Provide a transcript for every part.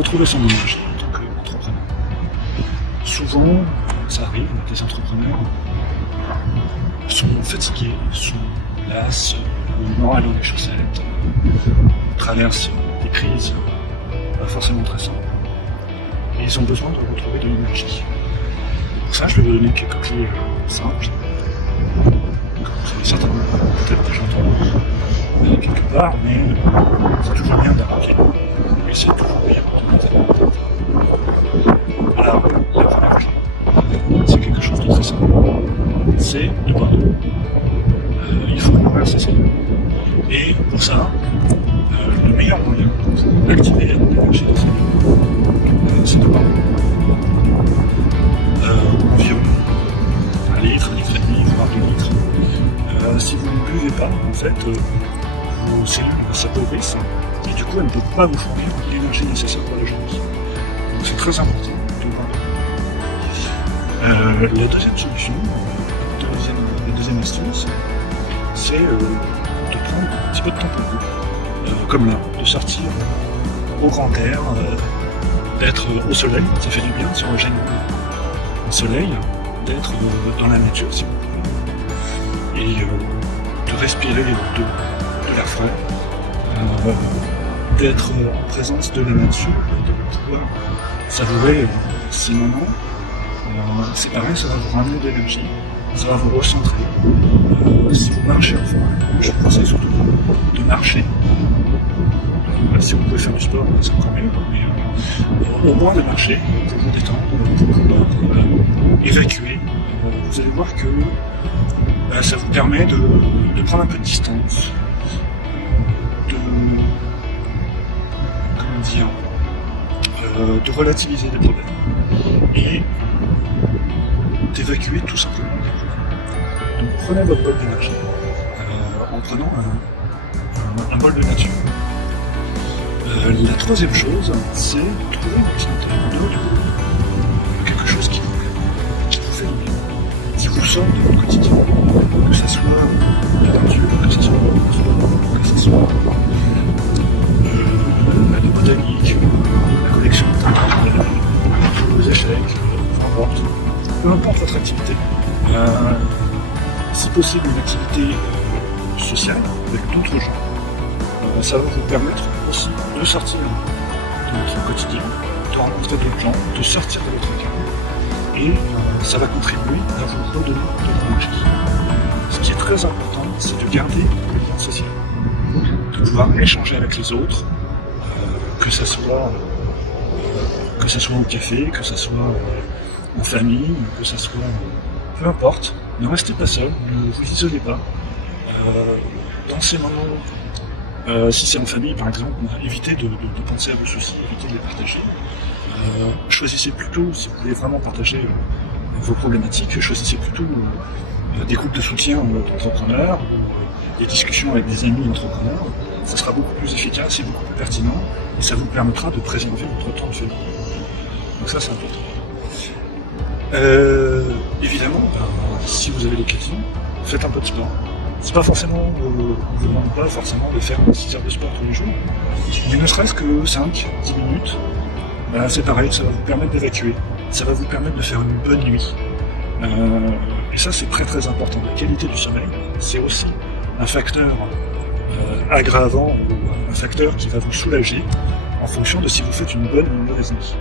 retrouver son énergie en tant qu'entrepreneur. Souvent, ça arrive, des entrepreneurs sont fatigués, sont lasses, le moral dans les chaussettes, traversent des crises pas forcément très simples, et ils ont besoin de retrouver de l'énergie. Pour ça, je vais vous donner quelques clés simples, que vous avez certainement peut-être déjà entendu quelque part, mais c'est toujours bien d'appliquer, et c'est toujours bien de mettre en tête. Alors, la première clé, c'est quelque chose de très simple, c'est de boire de l'eau. Il faut nourrir ses cellules. Et pour ça, le meilleur moyen pour activer l'énergie des cellules, c'est de boire de l'eau. Environ 1 litre, 1,5 litre, voire 2 litres. Si vous ne buvez pas, en fait, vos cellules s'appauvrissent et du coup elles ne peuvent pas vous fournir l'énergie nécessaire pour la journée. Donc c'est très important de boire de l'eau. La deuxième solution, la deuxième astuce, c'est de prendre un petit peu de temps pour vous, comme là, de sortir au grand air, d'être au soleil, ça fait du bien si on régène au soleil, d'être dans la nature si vous pouvez, et de respirer de l'air frais, d'être en présence de la nature, de pouvoir savourer ces moments. C'est pareil, ça va vous ramener de l'énergie, ça va vous recentrer. Si vous marchez en forêt, je vous conseille surtout de marcher. Si vous pouvez faire du sport, c'est encore mieux, mais au moins de marcher pour vous détendre, pour pouvoir évacuer. Vous allez voir que ça vous permet de prendre un peu de distance, de relativiser les problèmes et d'évacuer tout simplement. Donc prenez votre bol d'énergie en prenant un bol de nature. La troisième chose, c'est de trouver une activité de quelque chose qui vous fait du bien, qui vous sort de votre quotidien, que ce soit la peinture, que ce soit le sport, que ce soit la botanique, la collection de les échecs, peu importe votre activité. Si possible, une activité sociale avec d'autres gens. Ça va vous permettre aussi de sortir de votre quotidien, de rencontrer d'autres gens, de sortir de votre cadre, et ça va contribuer à vous redonner de l'énergie. Ce qui est très important, c'est de garder le lien social, de pouvoir échanger avec les autres, que ce soit au café, que ce soit en famille, que ce soit peu importe. Ne restez pas seul, ne vous isolez pas. Dans ces moments, si c'est en famille par exemple, évitez de penser à vos soucis, évitez de les partager. Choisissez plutôt, si vous voulez vraiment partager vos problématiques, choisissez plutôt des groupes de soutien d'entrepreneurs ou des discussions avec des amis entrepreneurs. Ça sera beaucoup plus efficace et beaucoup plus pertinent et ça vous permettra de préserver votre temps de famille. Donc ça c'est important. Évidemment, si vous avez l'occasion, faites un peu de sport. C'est pas forcément, on ne vous demande pas forcément de faire 6 heures de sport tous les jours, mais ne serait-ce que 5-10 minutes, c'est pareil, ça va vous permettre d'évacuer, ça va vous permettre de faire une bonne nuit. Et ça c'est très très important. La qualité du sommeil, c'est aussi un facteur aggravant ou un facteur qui va vous soulager en fonction de si vous faites une bonne ou une mauvaise nuit.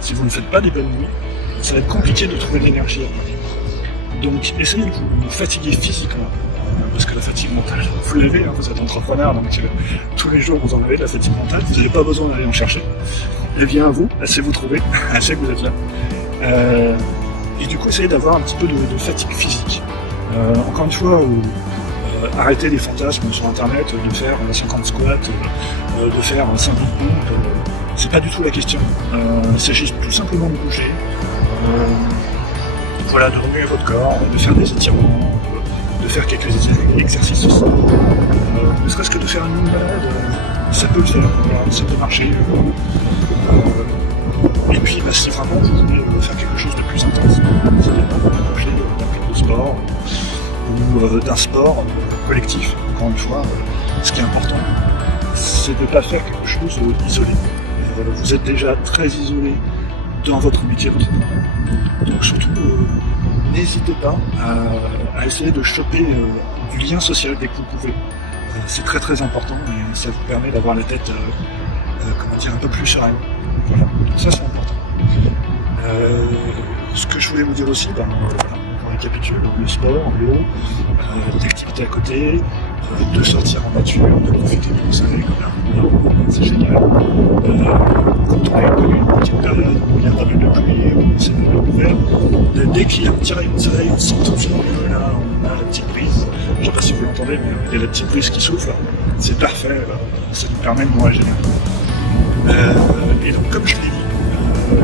Si vous ne faites pas des bonnes nuits, ça va être compliqué de trouver de l'énergie après. Donc essayez de vous fatiguer physiquement, parce que la fatigue mentale, vous l'avez, hein, vous êtes entrepreneur, donc tous les jours vous en avez de la fatigue mentale, vous n'avez pas besoin d'aller en chercher. Elle vient à vous, elle sait vous trouver, elle sait que vous êtes là. Et du coup, essayez d'avoir un petit peu de fatigue physique. Encore une fois, arrêtez les fantasmes sur internet de faire 50 squats, de faire 50 pompes, c'est pas du tout la question. Il s'agit tout simplement de bouger, voilà, de remuer votre corps, de faire des étirements, de faire quelques exercices aussi. Ne serait-ce que de faire une balade, ça peut le faire, ça peut marcher. Et puis si vraiment vous voulez faire quelque chose de plus intense, ça dépend d'un club de sport ou d'un sport collectif. Encore une fois, ce qui est important, c'est de ne pas faire quelque chose isolé. vous êtes déjà très isolé dans votre métier d'entrepreneur. Donc surtout, n'hésitez pas à essayer de choper du lien social dès que vous pouvez. C'est très très important et ça vous permet d'avoir la tête comment dire, un peu plus sereine. Voilà, donc ça c'est important. Ce que je voulais vous dire aussi, voilà, on récapitule, le sport, l'eau, l'activité à côté, de sortir en nature, de profiter du soleil, c'est génial. Quand on est connu une petite période où il y a pas mal de pluie, où c'est ouvert, dès qu'il y a un petit rayon de soleil, on sent tout là, on a la petite brise. Je ne sais pas si vous l'entendez, mais il y a la petite brise qui souffle, c'est parfait, ça nous permet de moins générer. Et donc, comme je l'ai dit,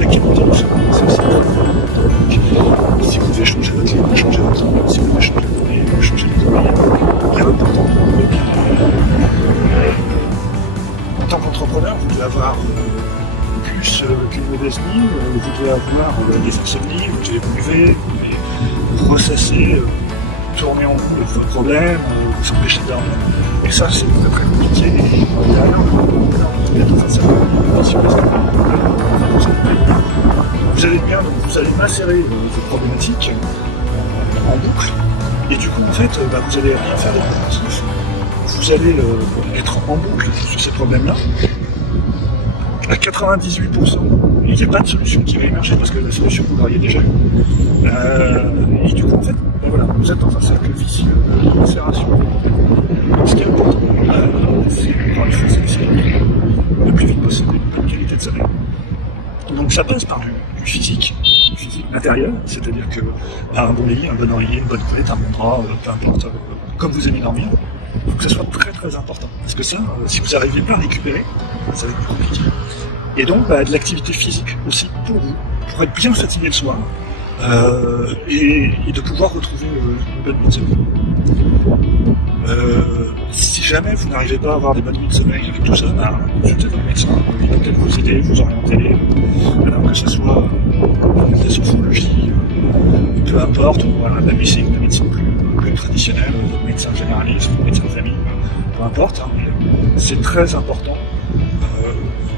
l'activité du sommeil, c'est aussi très important. Si vous devez changer votre lit, changez votre lit. Si vous devez changer votre lit, changez votre lit. Bien important. En tant qu'entrepreneur, vous devez avoir plus qu'une mauvaise nuit, vous devez avoir des insomnies, vous devez vous lever, vous devez vous ressasser, tourner en rond de vos problèmes, vous empêcher de dormir. Et ça, c'est très très compliqué. Et vous allez bien, donc vous allez macérer vos problématiques en boucle. Et du coup, en fait, vous allez rien faire de positif. Vous allez être en boucle sur ces problèmes-là. À 98%, il n'y a pas de solution qui va émerger parce que la solution, vous l'auriez déjà eue. Et du coup, en fait, voilà, vous êtes dans un cercle vicieux de macération. Ce qui est important, c'est encore une fois, c'est le plus vite possible une qualité de sommeil. Donc ça passe par du physique matériel, c'est-à-dire que un bon lit, un bon oreiller, une bonne couette, un bon drap, peu importe, comme vous aimez dormir, il faut que ça soit très très important. Parce que ça, si vous n'arrivez pas à récupérer, ça va être plus compliqué. Et donc de l'activité physique aussi pour vous, pour être bien fatigué le soir, et de pouvoir retrouver une bonne nuit de sommeil. Si jamais vous n'arrivez pas à avoir des bonnes nuits de sommeil avec tout ça, consultez votre médecin, il peut peut-être vous aider, vous orienter, alors que ce soit la sophrologie, peu importe, voilà, la médecine plus traditionnelle, médecin généraliste, médecin de famille, peu importe, mais c'est très important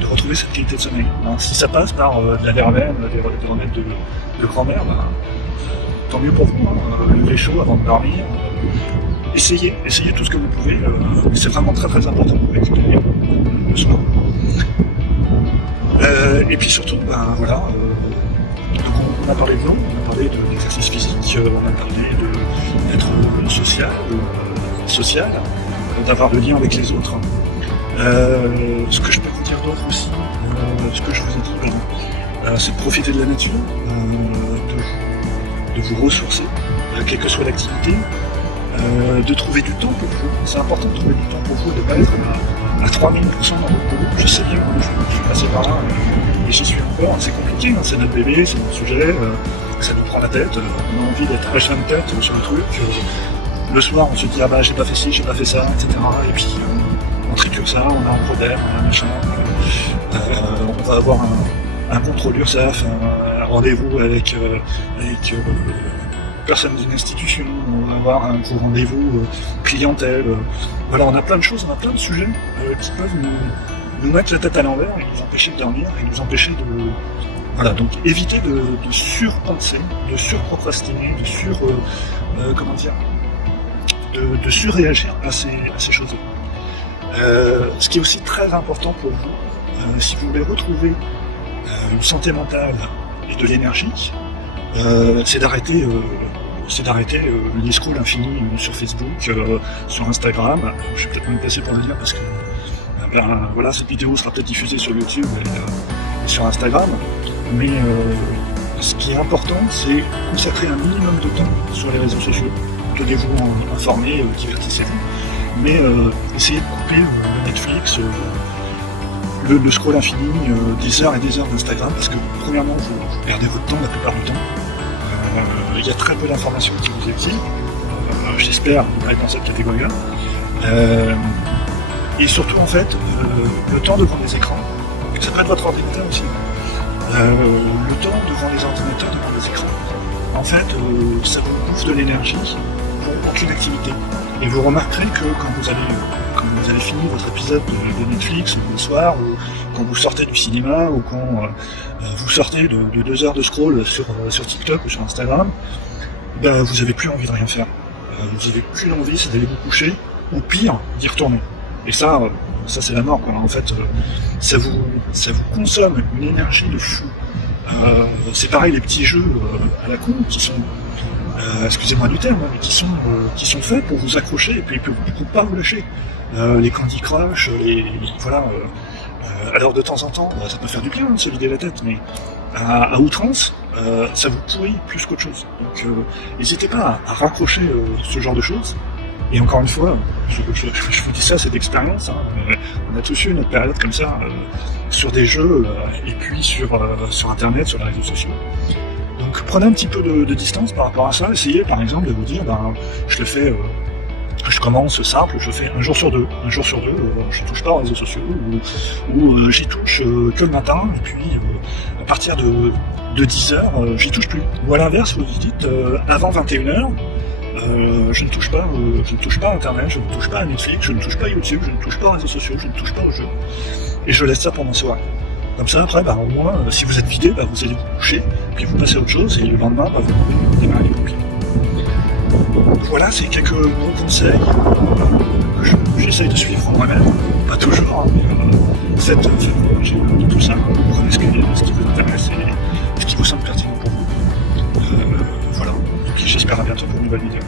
de retrouver cette qualité de sommeil. Si ça passe par de la verveine, des remèdes de grand-mère, tant mieux pour vous, levez chaud avant de dormir. Essayez tout ce que vous pouvez, c'est vraiment très très important pour récupérer le soir. Et puis surtout, voilà, donc on a parlé de l'eau, on a parlé de l'exercice physique, on a parlé d'être social, d'avoir le lien avec les autres. Ce que je peux vous dire d'autre aussi, ce que je vous ai dit, c'est de profiter de la nature, de vous ressourcer, quelle que soit l'activité. De trouver du temps pour vous. C'est important de trouver du temps pour vous, de ne pas être à 3000% dans votre boulot. Je sais bien, je suis passé par là et j'y suis encore. C'est compliqué, c'est notre bébé, c'est notre sujet, ça nous prend la tête, on a envie d'être H24 sur le truc. Le soir, on se dit, j'ai pas fait ci, j'ai pas fait ça, etc. Et puis, on triture ça, on a un problème, on a un machin. On va avoir un contrôle URSSAF, un rendez-vous avec personne d'une institution, on va avoir un gros rendez-vous clientèle. Voilà, on a plein de choses, on a plein de sujets qui peuvent nous mettre la tête à l'envers et nous empêcher de dormir et nous empêcher de... Voilà, donc évitez de surpenser, de surprocrastiner, de surréagir à ces choses-là. Ce qui est aussi très important pour vous, si vous voulez retrouver une santé mentale et de l'énergie, c'est d'arrêter les scrolls infinis sur Facebook, sur Instagram. Je vais peut-être me passer pour le dire parce que voilà, cette vidéo sera peut-être diffusée sur YouTube et sur Instagram. Mais ce qui est important, c'est consacrer un minimum de temps sur les réseaux sociaux. Tenez-vous informés, divertissez-vous. Mais essayez de couper Netflix, le scroll infini, des heures et des heures d'Instagram, parce que premièrement, vous perdez votre temps la plupart du temps. Il y a très peu d'informations qui vous exilent. J'espère que vous êtes dans cette catégorie-là. Et surtout, en fait, le temps devant les écrans, ça peut être votre ordinateur aussi. Le temps devant les ordinateurs, devant les écrans, en fait, ça vous bouffe de l'énergie pour aucune activité. Et vous remarquerez que quand quand vous avez fini votre épisode de Netflix le soir, ou quand vous sortez du cinéma, ou quand vous sortez de 2 heures de scroll sur TikTok ou sur Instagram, ben, vous avez plus envie de rien faire. Vous avez plus l'envie, c'est d'aller vous coucher, ou pire, d'y retourner. Et ça c'est la mort, quoi. En fait, ça vous consomme une énergie de fou. C'est pareil, les petits jeux à la con qui sont, excusez-moi du terme, mais qui sont faits pour vous accrocher et puis pour pas vous lâcher. Les Candy Crush, voilà. Alors de temps en temps, ça peut faire du bien de se vider la tête, mais à outrance, ça vous pourrit plus qu'autre chose. Donc n'hésitez pas à raccrocher ce genre de choses. Et encore une fois, je vous dis ça, c'est d'expérience. Hein. On a tous eu notre période comme ça sur des jeux et puis sur Internet, sur les réseaux sociaux. Donc prenez un petit peu de distance par rapport à ça. Essayez par exemple de vous dire, je commence simple, je fais un jour sur deux, je touche pas aux réseaux sociaux, ou j'y touche que le matin, et puis à partir de 10h, j'y touche plus. Ou à l'inverse, vous dites avant 21h, je ne touche pas à Internet, je ne touche pas à Netflix, je ne touche pas à YouTube, je ne touche pas aux réseaux sociaux, je ne touche pas aux jeux. Et je laisse ça pour mon soir. Comme ça, après, au moins, si vous êtes vidé, vous allez vous coucher, puis vous passez à autre chose, et le lendemain, vous pouvez démarrer les pompiers. Voilà, c'est quelques bons conseils que j'essaye de suivre moi-même. Pas toujours, mais faites de tout ça. Prenez ce qui vous intéresse et ce qui vous semble pertinent pour vous. Voilà. Donc, j'espère à bientôt pour une nouvelle vidéo.